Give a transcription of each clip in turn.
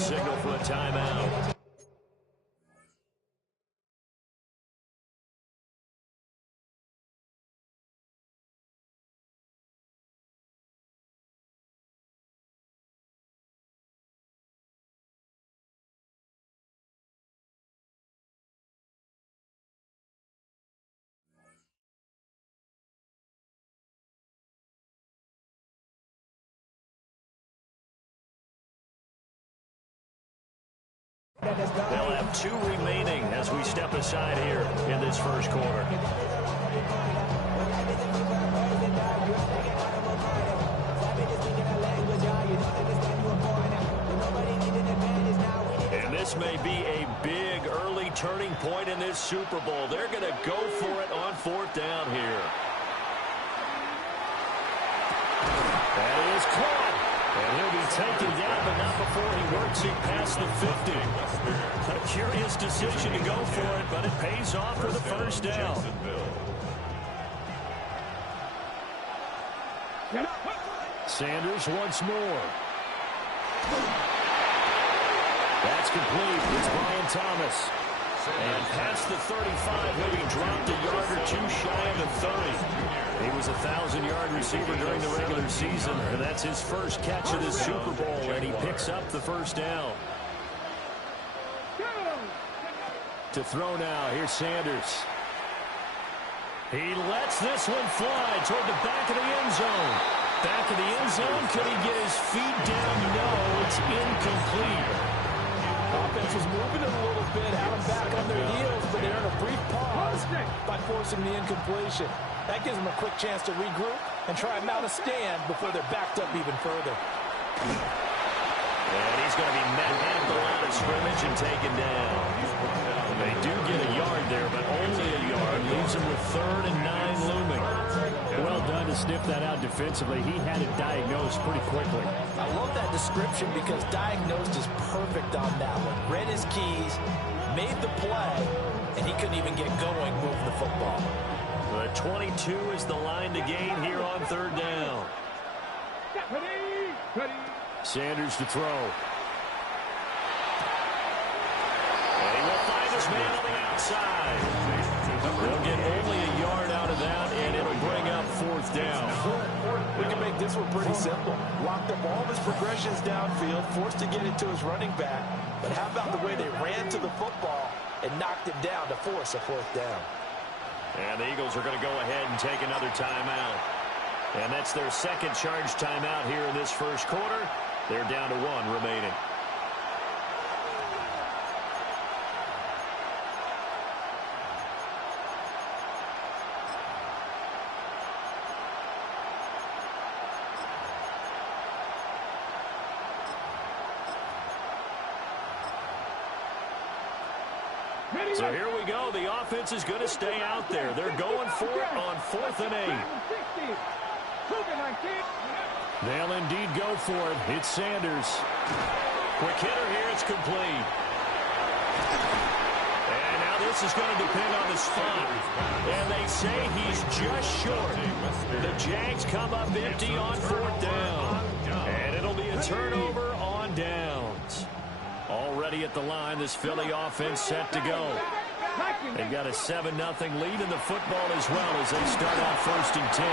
signal for a timeout. They'll have 2 remaining as we step aside here in this first quarter. And this may be a big early turning point in this Super Bowl. They're going to go for it on 4th down here. That is caught. And he'll be taken down, but not before he works it past the 50. A curious decision to go for it, but it pays off for the first down. Sanders once more. That's complete. It's Brian Thomas. And past the 35, having dropped a yard or 2 shy of the 30. He was a 1,000-yard receiver during the regular season, and that's his first catch of this Super Bowl, and he picks up the first down. To throw now, here's Sanders. He lets this one fly toward the back of the end zone. Back of the end zone, could he get his feet down? No, it's incomplete. Offense was moving it a little bit, had them back on their heels, but they're in a brief pause by forcing the incompletion. That gives them a quick chance to regroup and try and mount a stand before they're backed up even further. And he's going to be met at the line of scrimmage and taken down. They do get a yard there, but only a yard. Leaves him with 3rd and 9 looming. Well done to sniff that out defensively. He had it diagnosed pretty quickly. I love that description because diagnosed is perfect on that one. Read his keys, made the play, and he couldn't even get going moving the football. The 22 is the line to gain here on 3rd down. Sanders to throw. And he will find his man on the outside. They'll get only a yard out of that, and it'll bring up 4th down. We can make this one pretty simple. Locked up all of his progressions downfield, forced to get it to his running back. But how about the way they ran to the football and knocked him down to force a 4th down? And the Eagles are going to go ahead and take another timeout. And that's their second charge timeout here in this first quarter. They're down to 1 remaining. So here we go. The offense is going to stay out there. They're going for it on 4th and 8. They'll indeed go for it. It's Sanders. Quick hitter here. It's complete. And now this is going to depend on the spot. And they say he's just short. The Jags come up empty on 4th down. And it'll be a turnover on downs. Already at the line, this Philly offense set to go. They've got a 7-0 lead in the football as well as they start out 1st and 10.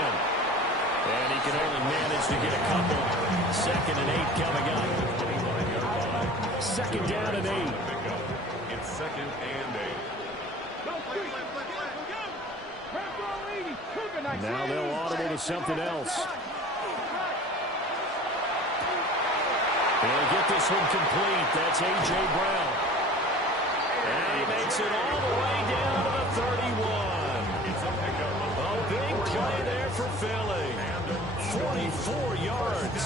And he can only manage to get a couple. 2nd and 8 coming up. 2nd down and 8. It's 2nd and 8. Now they'll audible to something else. They'll get this one complete. That's A.J. Brown. And he makes it all the way down to the 31. A big play there for Philly. 44 yards.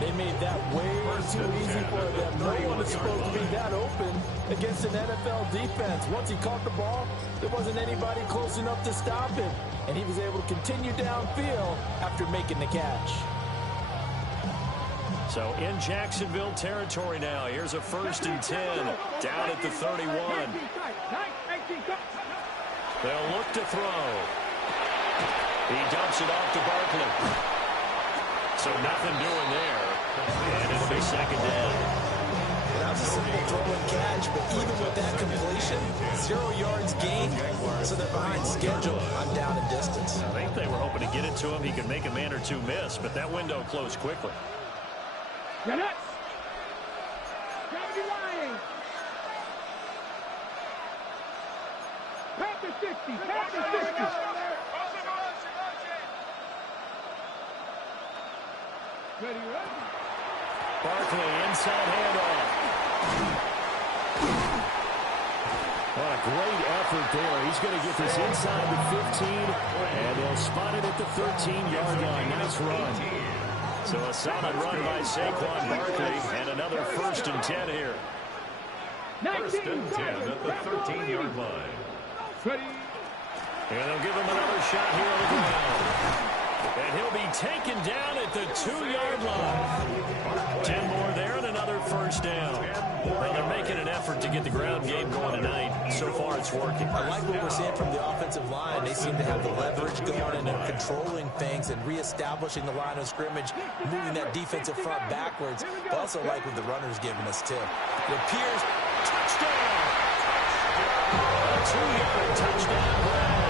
They made that way too easy for them. No one is supposed to be that open against an NFL defense. Once he caught the ball, there wasn't anybody close enough to stop him. And he was able to continue downfield after making the catch. So in Jacksonville territory now. Here's a 1st and 10 down at the 31. They'll look to throw. He dumps it off to Barkley. So nothing doing there. And it'll be 2nd down. And throw and catch, but even with that completion, 0 yards gained, so they're behind schedule on down and distance. I think they were hoping to get it to him. He could make a man or two miss, but that window closed quickly. Get it! Gravity line! Pass the 60! Pass the 60! Ready, ready. Barkley, inside handoff. What a great effort there. He's going to get this inside the 15, and they'll spot it at the 13-yard line. Nice run. So a solid run by Saquon Barkley, and another 1st and 10 here. 1st and 10 at the 13-yard line. Ready. And they'll give him another shot here on the ground. And he'll be taken down at the 2-yard line. 10 more there and another 1st down. Well, they're making an effort to get the ground game going tonight. So far, it's working. I like what we're seeing from the offensive line. They seem to have the leverage going and they're controlling things and reestablishing the line of scrimmage, moving that defensive front backwards. But also like what the runner's giving us, too. It appears touchdown. A 2-yard touchdown grab.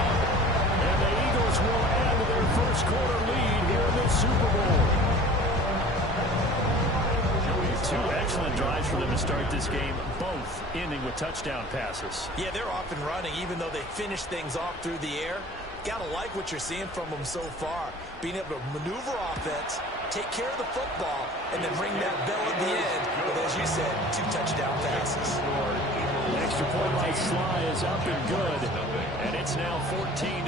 And the Eagles will add to their first-quarter lead here in the Super Bowl. 2 excellent drives for them to start this game, both ending with touchdown passes. Yeah, they're off and running, even though they finish things off through the air. Gotta like what you're seeing from them so far. Being able to maneuver offense, take care of the football, and then ring that bell at the end. But as you said, 2 touchdown passes. The extra point by Sly is up and good. And it's now 14-0.